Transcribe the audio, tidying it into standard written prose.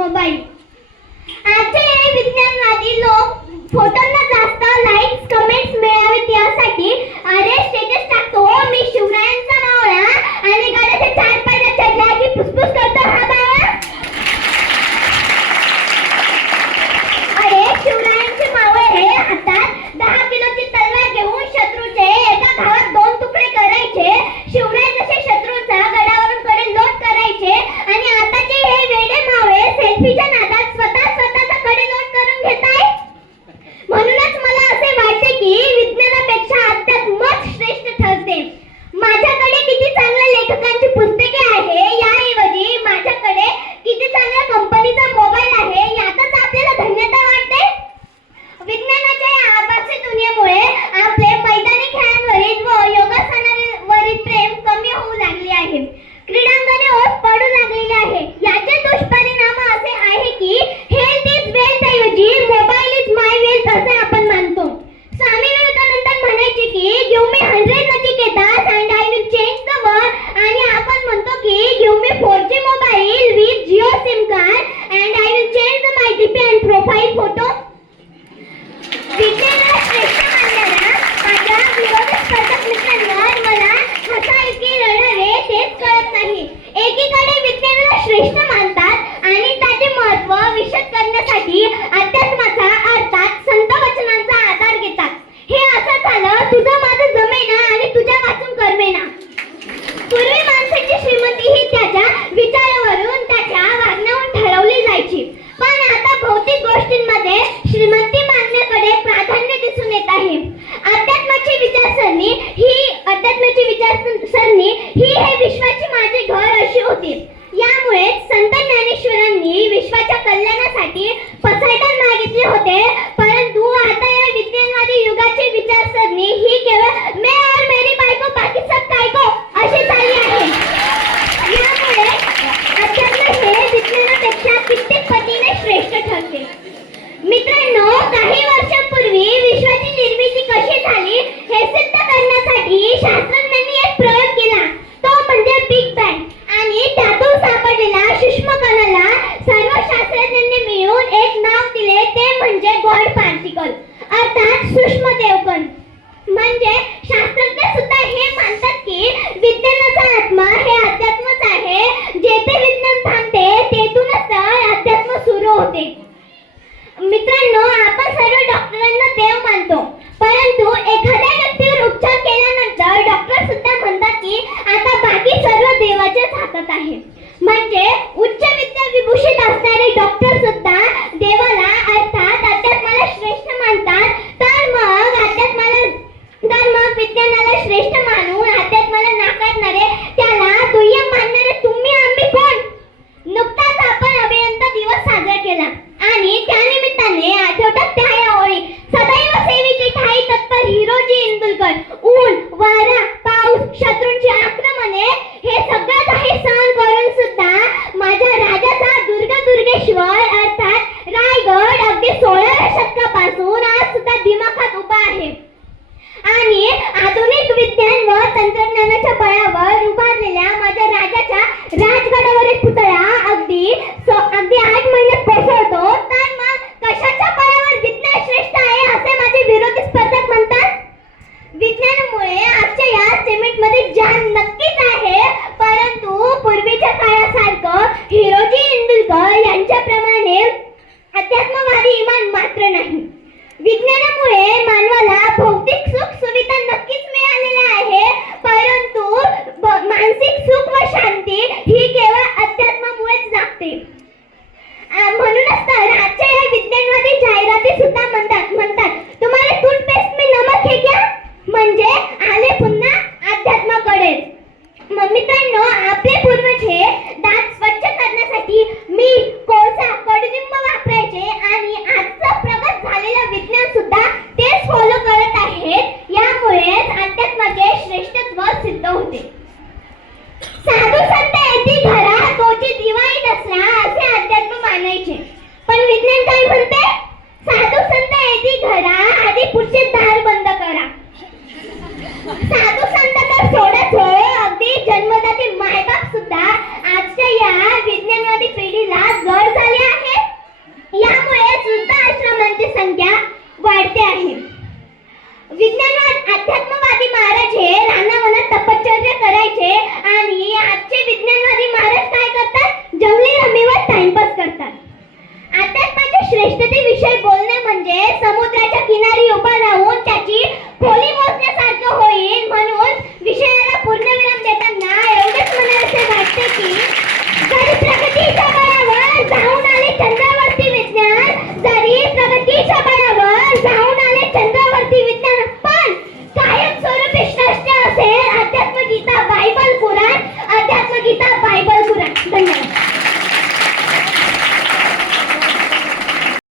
Mobile. आजचे हे विज्ञानवादी लोक फोटोंना जास्त लाईक्स कमेंट्स मिळावेत यासाठी अरे स्टेटस टाकतो मी शिवरायांचा मावळा आणि गाड्याच्या चार पायऱ्या चढल्या की फुसफुस करतो हा बावळा. अरे शिवरायांचे मावळे हातात 10 किलोची तलवार घेऊन शत्रूचे एका घावात 2 तुकडे करायचे. शिवराय जसे शत्रूचा गडावरून कडे लोट करायचे आणि आताचे हे वेडे मावळे सेल्फीच्या नादात स्वतःचा कडे लोट करून घेताय. म्हणूनच मला असे वाटते की विज्ञानापेक्षा अध्यात्मच श्रेष्ठ ठरते. माझ्याकडे किती चांगल्या लेखकांची पुस्तके आहे याऐवजी माझ्याकडे किती चांगल्या कंपनीचा मोबाईल आहे यातच आपल्याला धन्यता वाटते. विज्ञानाच्या या आभासी दुनियेमुळे आपले मैदानी खेळांवरील व योगासनांवरील प्रेम कमी होऊ लागले आहे. क्रीडांगणे ओस पडू लागलेले आहे. याचे दुष्परिणाम असे आहे की हेल्थ इज वेल्थ ऐवजी मोबाईल इज माय वेल्थ असे आपण मानतो. स्वामी विवेकानंद म्हणायचे की give me 100 Nachiketas and I will change the world आणि आपण म्हणतो की give me 4G mobile with Jio sim card and I will change the my DP and profile photo. विज्ञानाला श्रेष्ठ मानणाऱ्या माझ्या विरोधी स्पर्धक मित्रांवर मला हसावे की रडावे तेच कळत नाही. एकीकडे विज्ञानाला श्रेष्ठ मानतात आणि त्याचे महत्त्व विशद करण्यासाठी अध्यात्माचा अर्थात संत वचनांचा आधार घेतात. हे असं झालं तुझं माझं जमेना आणि तुझ्या वाचून करमेना. पूर्वी माणसाची श्रीमंती ही त्याच्या विचारावरून त्याच्या वागण्यावरून ठरवली जायची. पण आता भौतिक गोष्टींमध्ये श्रीमंती मागण्याकडे प्राधान्य दिसून येत आहे. अध्यात्माची विचारसरणी ही हे विश्वाची माझे घर अशी होती. यामुळे संत ज्ञानेश्वरांनी विश्वाच्या कल्याणासाठी पसायदान मागितले होते. परंतु आता या विज्ञानवादी युगाची विचारसरणी ही केवळ मैं और मेरी बायको बाकी सब कायको अशी झाली आहे. यामुळे अध्यात्म हे विज्ञानापेक्षा कित्येक पटीने श्रेष्ठ ठरते. मित्रांनो, काही वर्षांपूर्वी विश्वाची निर्मिती कशी झाली हे सिद्ध करण्यासाठी शास्त्रज्ञांनी एक प्रयोग केला. तो म्हणजे बिग बँग. आणि त्यातून सापडलेल्या सूक्ष्म कणाला सर्व शास्त्रज्ञांनी मिळून एक नाव दिले ते म्हणजे गॉड पार्टिकल अर्थात सूक्ष्म देवकण. म्हणजे शास्त्रज्ञ सुद्धा हे मानतात की विज्ञानाचा आत्मा हे अध्यात्मच आहे. जेथे विज्ञान थांबते तेथूनच अध्यात्म सुरू होते. मित्रांनो, आपण सर्व डॉक्टरांना देव मानतो. परंतु एखाद्या व्यक्तीवर उपचार केल्यानंतर डॉक्टर सुद्धा म्हणतात की आता बाकी सर्व देवाच्याच हातात आहे. म्हणजे उच्च विद्या विभूषित असणारे डॉक्टर सुद्धा देवाला अर्थात अध्यात्माला श्रेष्ठ मानतात. तर मग विज्ञानाला श्रेष्ठ मानून अध्यात्माला नाकारणारे त्याला दुय्यम मानणारे तुम्ही आम्ही कोण? नुकताच आपण अभियंता दिवस साजरा केला आणि त्यानिमित्ताने आठवतात त्या या ओळी सदैव सेवेची ठाई तत्पर हिरोजी इंदुलकर. ऊन वारा पाऊस शत्रूंची आक्रमणे हे सगळं काही सहन करून सुद्धा माझ्या राजाचा दुर्गेश्वर अर्थात रायगड अगदी 16व्या शतकापासून आज सुद्धा दिमाखात उभा आहे. आणि आधुनिक विज्ञान व तंत्रज्ञानाच्या बळावर उभारलेल्या माझ्या राजाच्या राजगडावर एक पुतळा अगदी 8 महिन्यात कोसळतो. तर मग कशाच्या बळावर विज्ञान श्रेष्ठ आहे असे माझे विरोधी स्पर्धक म्हणतात. विज्ञानामुळे आजच्या या सिमेंटमध्ये जान नक्कीच आहे. परंतु पूर्वीच्या काळासारखं हिरोजी इंदुलकर यांच्याप्रमाणे अध्यात्मवादी इमान मात्र नाही. विज्ञानामुळे मानवाला भौतिक सुख सुविधा नक्कीच मिळालेल्या आहे. परंतु मानसिक सुख व शांती ही केवळ अध्यात्मामुळेच लागते. म्हणूनच तर आजच्या या विज्ञानवादी जाहिराती सुद्धा म्हणतात तुम्हाला टूथपेस्ट में नमक है क्या? म्हणजे आले पुन्हा अध्यात्माकडे. मित्रांनो, आपले पूर्वज हे दात स्वच्छ करण्यासाठी मीठ